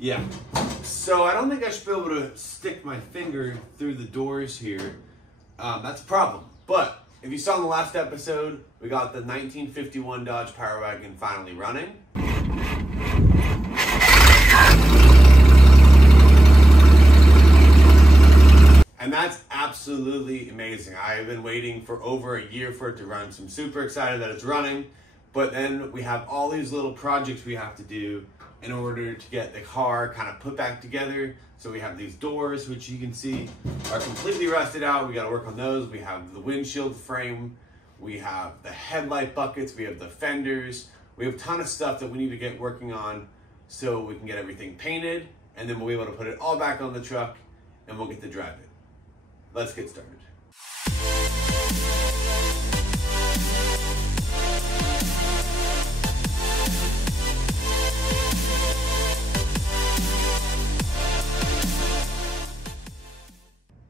Yeah. So I don't think I should be able to stick my finger through the doors here. That's a problem. But if you saw in the last episode, we got the 1951 Dodge Power Wagon finally running. And that's absolutely amazing. I've been waiting for over a year for it to run, so I'm super excited that it's running. But then we have all these little projects we have to do in order to get the car kind of put back together. So we have these doors, which you can see are completely rusted out. We got to work on those. We have the windshield frame. We have the headlight buckets. We have the fenders. We have a ton of stuff that we need to get working on so we can get everything painted, and then we'll be able to put it all back on the truck and we'll get to drive it. Let's get started.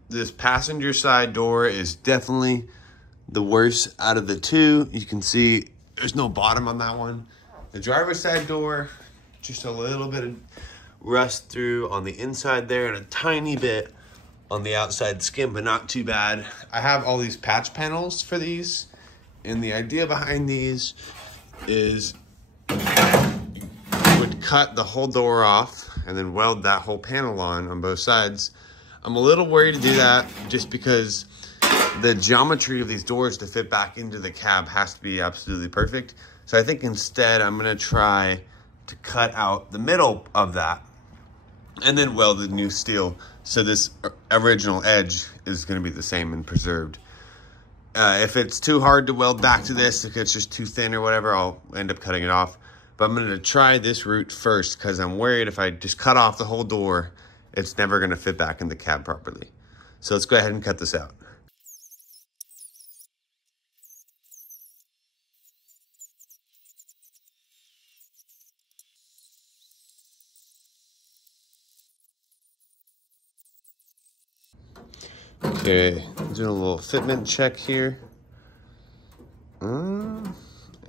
This passenger side door is definitely the worst out of the two. You can see there's no bottom on that one. The driver's side door, just a little bit of rust through on the inside there and a tiny bit on the outside skin, but not too bad. I have all these patch panels for these, and the idea behind these is you would cut the whole door off and then weld that whole panel on both sides. I'm a little worried to do that just because the geometry of these doors to fit back into the cab has to be absolutely perfect. So I think instead I'm gonna try to cut out the middle of that and then weld the new steel. So this original edge is gonna be the same and preserved. If it's too hard to weld back to this, if it's just too thin or whatever, I'll end up cutting it off. But I'm gonna try this route first because I'm worried if I just cut off the whole door, it's never gonna fit back in the cab properly. So let's go ahead and cut this out. Okay, doing a little fitment check here. I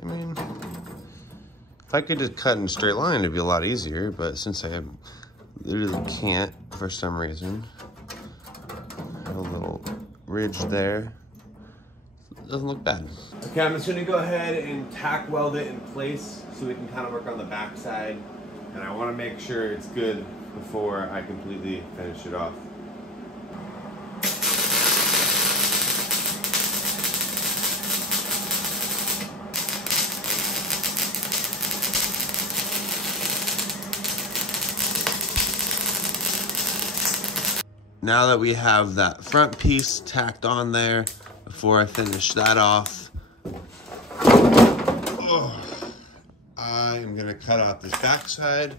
mean, if I could just cut in a straight line, it'd be a lot easier, but since I literally can't for some reason, a little ridge there. It doesn't look bad. Okay, I'm just gonna go ahead and tack weld it in place so we can kind of work on the back side. And I wanna make sure it's good before I completely finish it off. Now that we have that front piece tacked on there, before I finish that off, I am gonna cut out this back side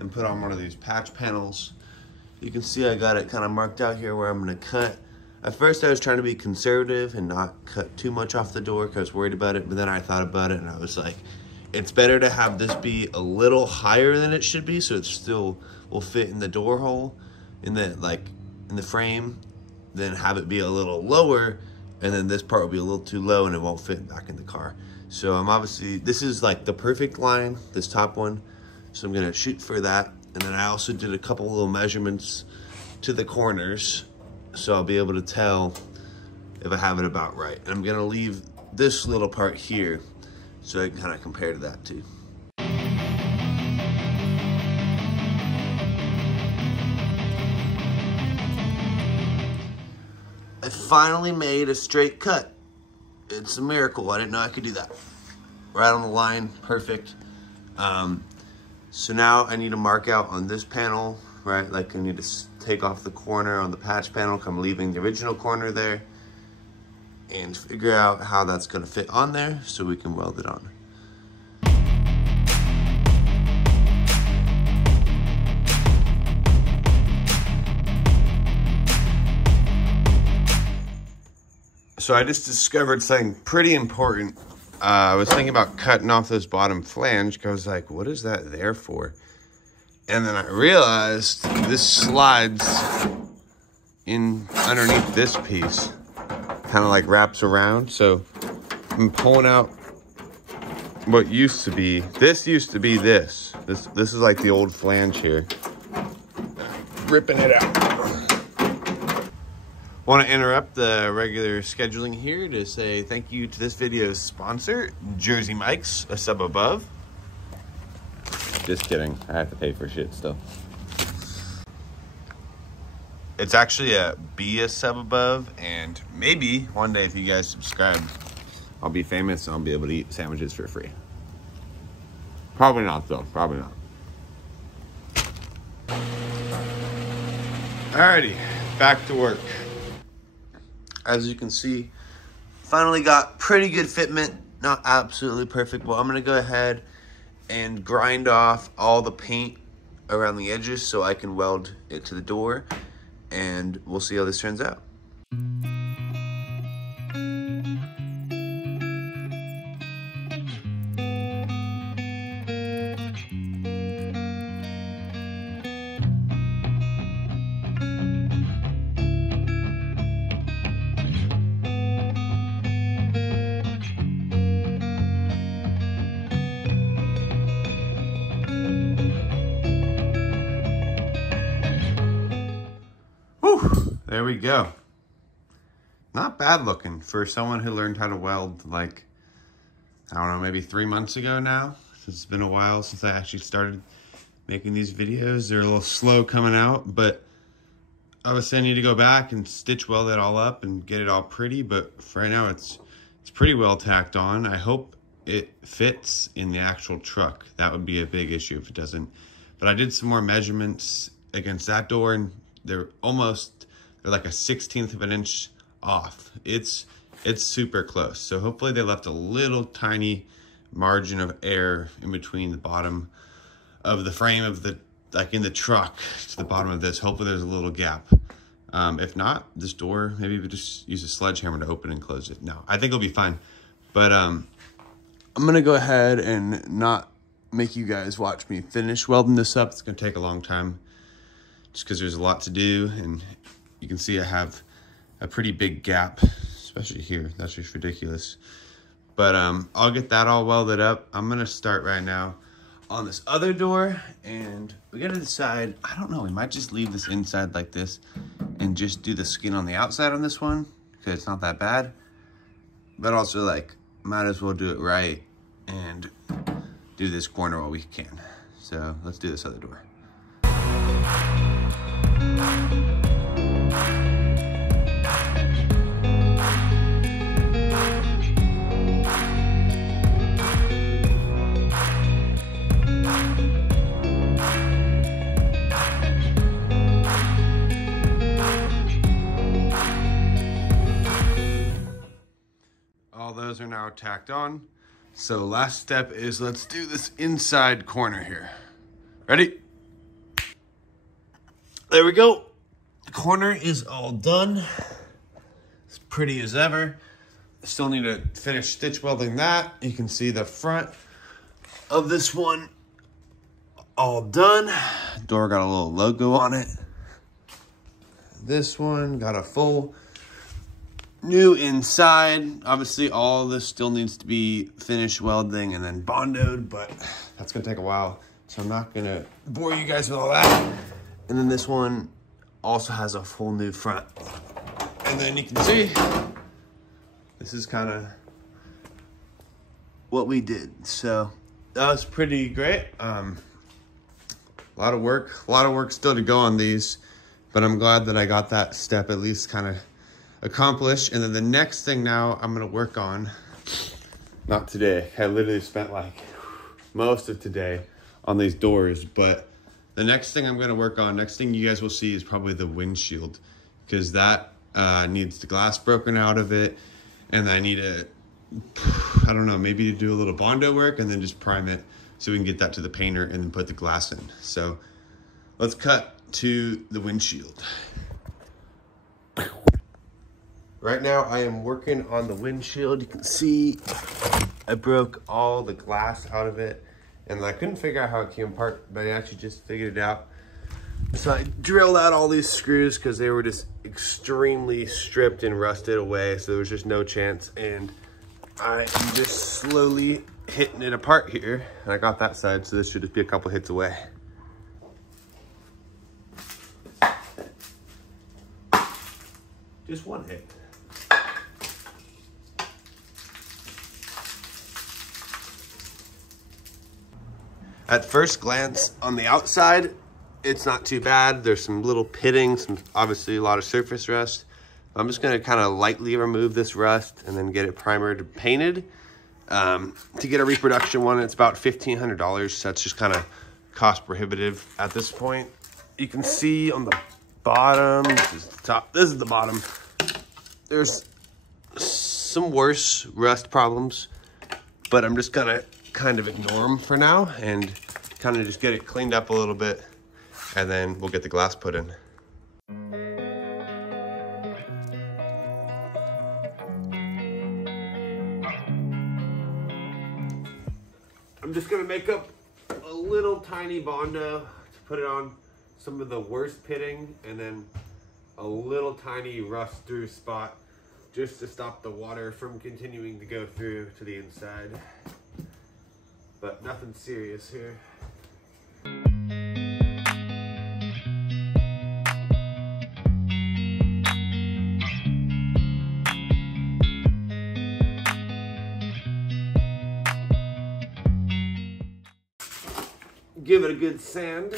and put on one of these patch panels. You can see I got it kind of marked out here where I'm gonna cut. At first I was trying to be conservative and not cut too much off the door because I was worried about it, but then I thought about it and I was like, it's better to have this be a little higher than it should be so it still will fit in the door hole, in the frame, then have it be a little lower, and then this part will be a little too low and it won't fit back in the car. So I'm obviously, this is like the perfect line, this top one. So I'm gonna shoot for that. And then I also did a couple little measurements to the corners, so I'll be able to tell if I have it about right. And I'm gonna leave this little part here so I can kind of compare to that too. I finally made a straight cut. It's a miracle. I didn't know I could do that. Right on the line, perfect. So now I need to mark out on this panel, right? Like I need to take off the corner on the patch panel, I'm leaving the original corner there, and figure out how that's gonna fit on there so we can weld it on. So I just discovered something pretty important. I was thinking about cutting off this bottom flange because I was like, what is that there for? And then I realized this slides in underneath this piece, kind of like wraps around. So I'm pulling out what used to be, this used to be this. This is like the old flange here. Ripping it out. Want to interrupt the regular scheduling here to say thank you to this video's sponsor, Jersey Mike's, a sub above. Just kidding, I have to pay for shit still. It's actually be a sub above, and maybe one day if you guys subscribe, I'll be famous and I'll be able to eat sandwiches for free. Probably not though, probably not. Alrighty, back to work. As you can see, finally got pretty good fitment. Not absolutely perfect, but I'm gonna go ahead and grind off all the paint around the edges so I can weld it to the door, and we'll see how this turns out. There we go. Not bad looking for someone who learned how to weld like, I don't know, maybe 3 months ago now. It's been a while since I actually started making these videos. They're a little slow coming out, but obviously I need to go back and stitch weld it all up and get it all pretty, but for right now it's pretty well tacked on. I hope it fits in the actual truck. That would be a big issue if it doesn't. But I did some more measurements against that door, and they're like a 1/16 of an inch off. It's super close. So hopefully they left a little tiny margin of air in between the bottom of the frame of the, like in the truck to the bottom of this. Hopefully there's a little gap. If not, this door, maybe we just use a sledgehammer to open and close it. No, I think it'll be fine. But I'm gonna go ahead and not make you guys watch me finish welding this up. It's gonna take a long time just because there's a lot to do, and you can see I have a pretty big gap, especially here. That's just ridiculous. But I'll get that all welded up. I'm gonna start right now on this other door, and we gotta decide, I don't know, we might just leave this inside like this and just do the skin on the outside on this one, because it's not that bad. But also, like, might as well do it right and do this corner while we can. So let's do this other door. All those are now tacked on. So last step is, let's do this inside corner here. Ready? There we go. The corner is all done. It's pretty as ever. Still need to finish stitch welding that. You can see the front of this one all done. Door got a little logo on it. This one got a full new inside. Obviously all of this still needs to be finished welding and then bondoed, but that's gonna take a while, so I'm not gonna bore you guys with all that. And then this one also has a full new front. And then you can see, this is kind of what we did. So that was pretty great. A lot of work still to go on these, but I'm glad that I got that step at least kind of accomplished. And then the next thing now I'm gonna work on, not today, I literally spent like most of today on these doors, but the next thing I'm gonna work on, next thing you guys will see is probably the windshield, because that needs the glass broken out of it, and I need to, I don't know, maybe to do a little Bondo work and then just prime it so we can get that to the painter and then put the glass in. So let's cut to the windshield. Right now I am working on the windshield. You can see I broke all the glass out of it, and I couldn't figure out how it came apart, but I actually just figured it out. So I drilled out all these screws because they were just extremely stripped and rusted away, so there was just no chance. And I am just slowly hitting it apart here. And I got that side, so this should just be a couple hits away. Just one hit. At first glance on the outside, it's not too bad. There's some little pitting, obviously a lot of surface rust. I'm just gonna kind of lightly remove this rust and then get it primered and painted. To get a reproduction one, it's about $1,500, so that's just kind of cost prohibitive at this point. You can see on the bottom, this is the top, this is the bottom. There's some worse rust problems, but I'm just gonna kind of ignore them for now and kind of just get it cleaned up a little bit, and then we'll get the glass put in. I'm just gonna make up a little tiny Bondo to put it on some of the worst pitting, and then a little tiny rust through spot just to stop the water from continuing to go through to the inside. But nothing serious here. Give it a good sand.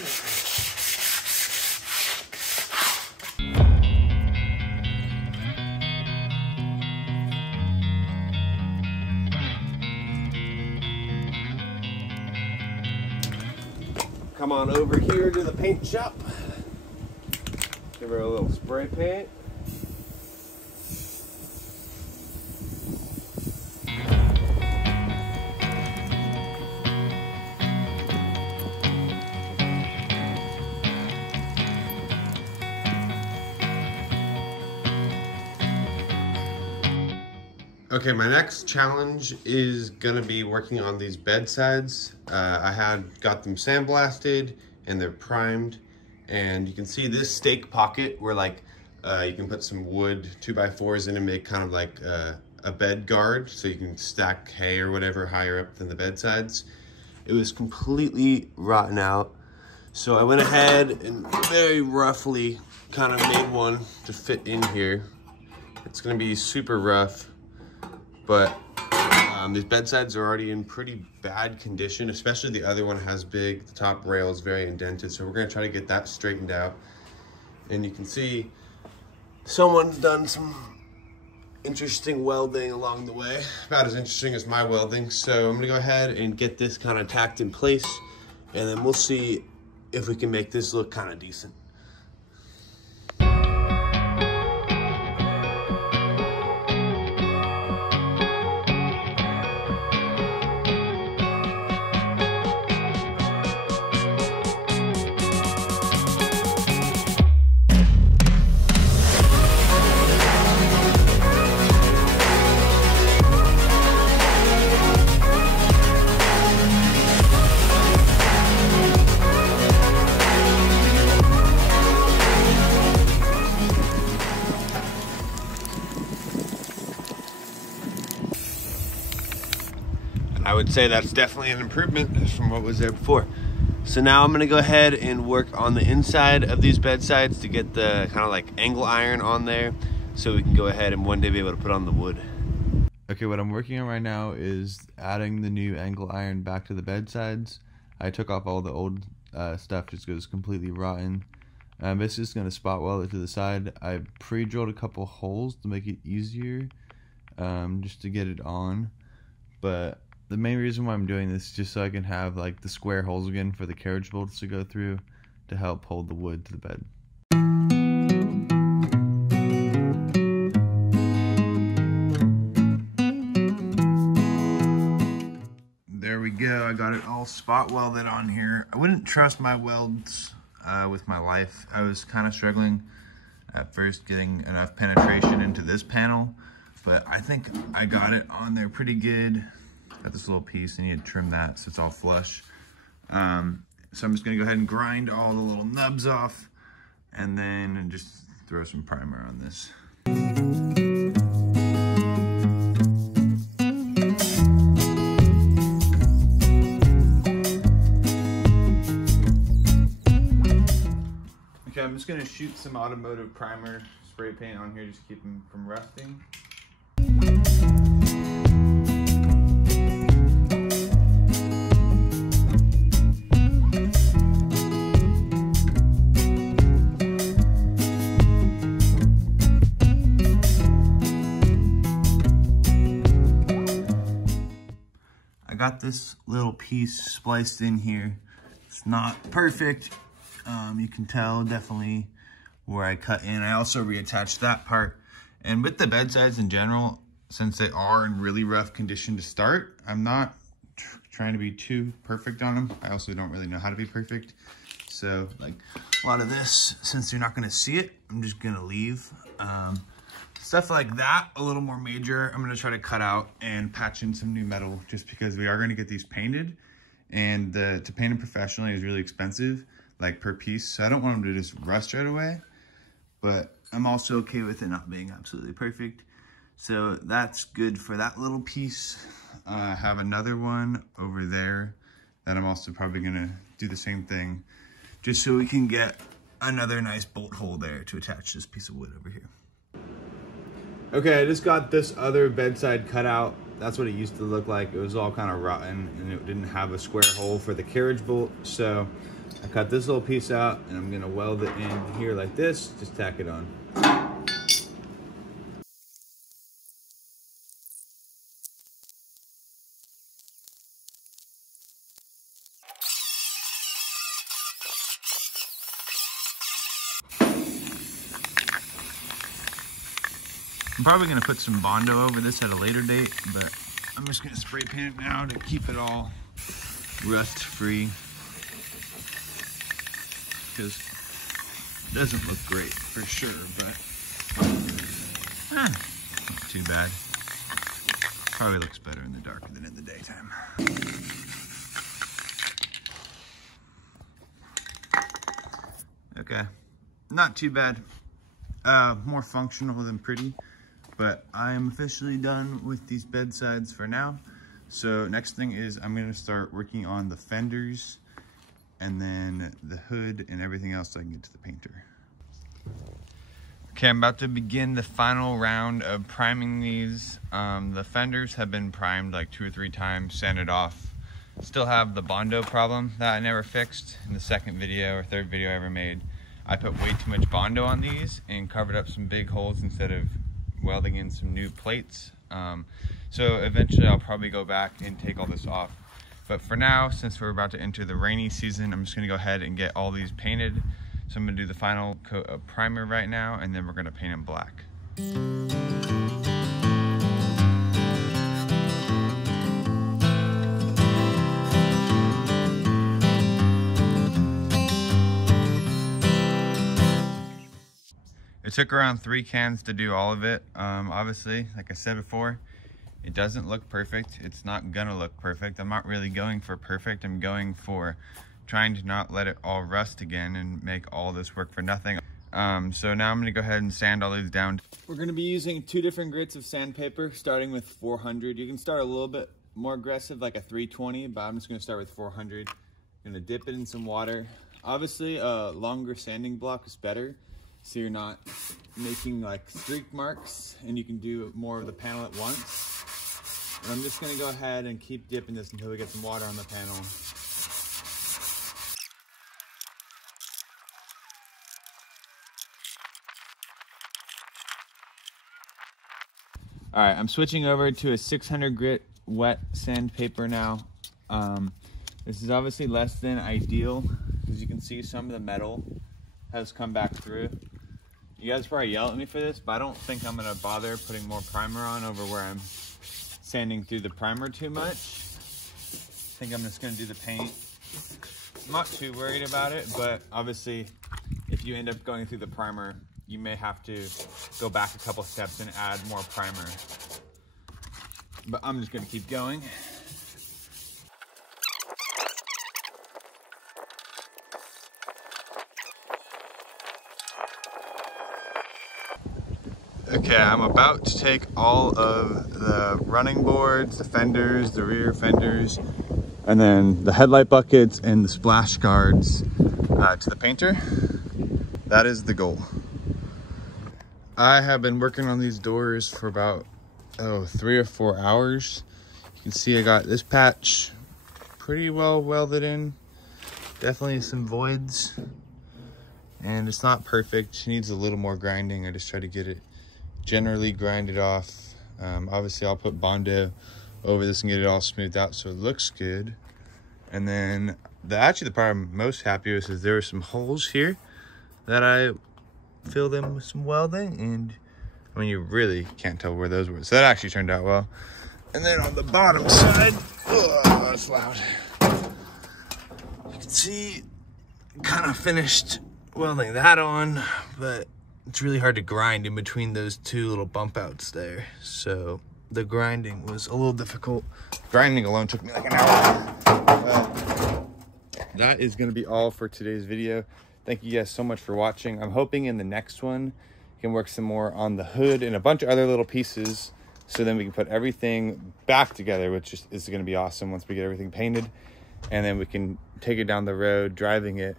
Come on over here to the paint shop. Give her a little spray paint. Okay, my next challenge is gonna be working on these bed sides. I had got them sandblasted and they're primed, and you can see this stake pocket where like you can put some wood 2x4s in and make kind of like a bed guard, so you can stack hay or whatever higher up than the bed sides. It was completely rotten out, so I went ahead and very roughly kind of made one to fit in here. It's gonna be super rough, but these bed sides are already in pretty bad condition, especially the other one has the top rail is very indented, so we're gonna try to get that straightened out. And you can see someone's done some interesting welding along the way, about as interesting as my welding. So I'm gonna go ahead and get this kind of tacked in place, and then we'll see if we can make this look kind of decent. I would say that's definitely an improvement from what was there before. So now I'm gonna go ahead and work on the inside of these bed sides to get the kind of like angle iron on there, so we can go ahead and one day be able to put on the wood. Okay, what I'm working on right now is adding the new angle iron back to the bed sides. I took off all the old stuff just because it's completely rotten. It's just gonna spot weld it to the side. I pre-drilled a couple holes to make it easier, just to get it on. But the main reason why I'm doing this is just so I can have like the square holes again for the carriage bolts to go through to help hold the wood to the bed. There we go, I got it all spot welded on here. I wouldn't trust my welds with my life. I was kind of struggling at first getting enough penetration into this panel, but I think I got it on there pretty good. Got this little piece, and you need to trim that so it's all flush. So I'm just gonna go ahead and grind all the little nubs off, and then just throw some primer on this. I'm just gonna shoot some automotive primer spray paint on here just to keep them from rusting. I got this little piece spliced in here. It's not perfect. You can tell definitely where I cut in. I also reattached that part. And with the bedsides in general, since they are in really rough condition to start, I'm not trying to be too perfect on them. I also don't really know how to be perfect. So like a lot of this, since you're not gonna see it, I'm just gonna leave. Stuff like that, a little more major, I'm gonna try to cut out and patch in some new metal just because we are gonna get these painted. And to paint them professionally is really expensive, like per piece. So I don't want them to just rust right away, but I'm also okay with it not being absolutely perfect. So that's good for that little piece. I have another one over there that I'm also probably gonna do the same thing, just so we can get another nice bolt hole there to attach this piece of wood over here. Okay, I just got this other bedside cut out. That's what it used to look like. It was all kind of rotten and it didn't have a square hole for the carriage bolt. So I cut this little piece out and I'm gonna weld it in here like this, just tack it on. I'm probably gonna put some Bondo over this at a later date, but I'm just gonna spray paint it now to keep it all rust free, because it doesn't look great for sure, but not too bad. Probably looks better in the dark than in the daytime. Okay, not too bad. More functional than pretty. But I am officially done with these bedsides for now. So next thing is I'm gonna start working on the fenders and then the hood and everything else so I can get to the painter. Okay, I'm about to begin the final round of priming these. The fenders have been primed like 2 or 3 times, sanded off. Still have the Bondo problem that I never fixed in the second video or third video I ever made. I put way too much Bondo on these and covered up some big holes instead of welding in some new plates. So eventually I'll probably go back and take all this off. But for now, since we're about to enter the rainy season, I'm just gonna go ahead and get all these painted. So I'm gonna do the final coat of primer right now, and then we're gonna paint them black. It took around 3 cans to do all of it. Obviously, like I said before, it doesn't look perfect. It's not gonna look perfect. I'm not really going for perfect. I'm going for trying to not let it all rust again and make all this work for nothing. So now I'm gonna go ahead and sand all these down. We're gonna be using 2 different grits of sandpaper, starting with 400. You can start a little bit more aggressive, like a 320, but I'm just gonna start with 400. I'm gonna dip it in some water. Obviously, a longer sanding block is better, so you're not making like streak marks and you can do more of the panel at once. And I'm just gonna go ahead and keep dipping this until we get some water on the panel. All right, I'm switching over to a 600 grit wet sandpaper now. This is obviously less than ideal because you can see some of the metal has come back through. You guys probably yell at me for this, but I don't think I'm gonna bother putting more primer on over where I'm sanding through the primer too much. I think I'm just gonna do the paint. I'm not too worried about it, but obviously if you end up going through the primer, you may have to go back a couple steps and add more primer. But I'm just gonna keep going. Okay, I'm about to take all of the running boards, the fenders, the rear fenders, and then the headlight buckets and the splash guards to the painter. that is the goal. I have been working on these doors for about 3 or 4 hours. You can see I got this patch pretty well welded in. Definitely some voids, and it's not perfect. It needs a little more grinding. I just try to get it generally grinded off. Obviously I'll put Bondo over this and get it all smoothed out so it looks good. And then actually the part I'm most happy with is there were some holes here that I filled in with some welding, and I mean, you really can't tell where those were. So that actually turned out well. And then on the bottom side, oh, that's loud. You can see, kind of finished welding that on, but it's really hard to grind in between those two little bump outs there. So the grinding was a little difficult. Grinding alone took me like an hour. But that is going to be all for today's video. Thank you guys so much for watching. I'm hoping in the next one we can work some more on the hood and a bunch of other little pieces, so then we can put everything back together, which is going to be awesome once we get everything painted. And then we can take it down the road driving it,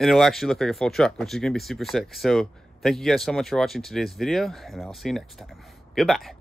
and it'll actually look like a full truck, which is going to be super sick. So thank you guys so much for watching today's video, and I'll see you next time. Goodbye.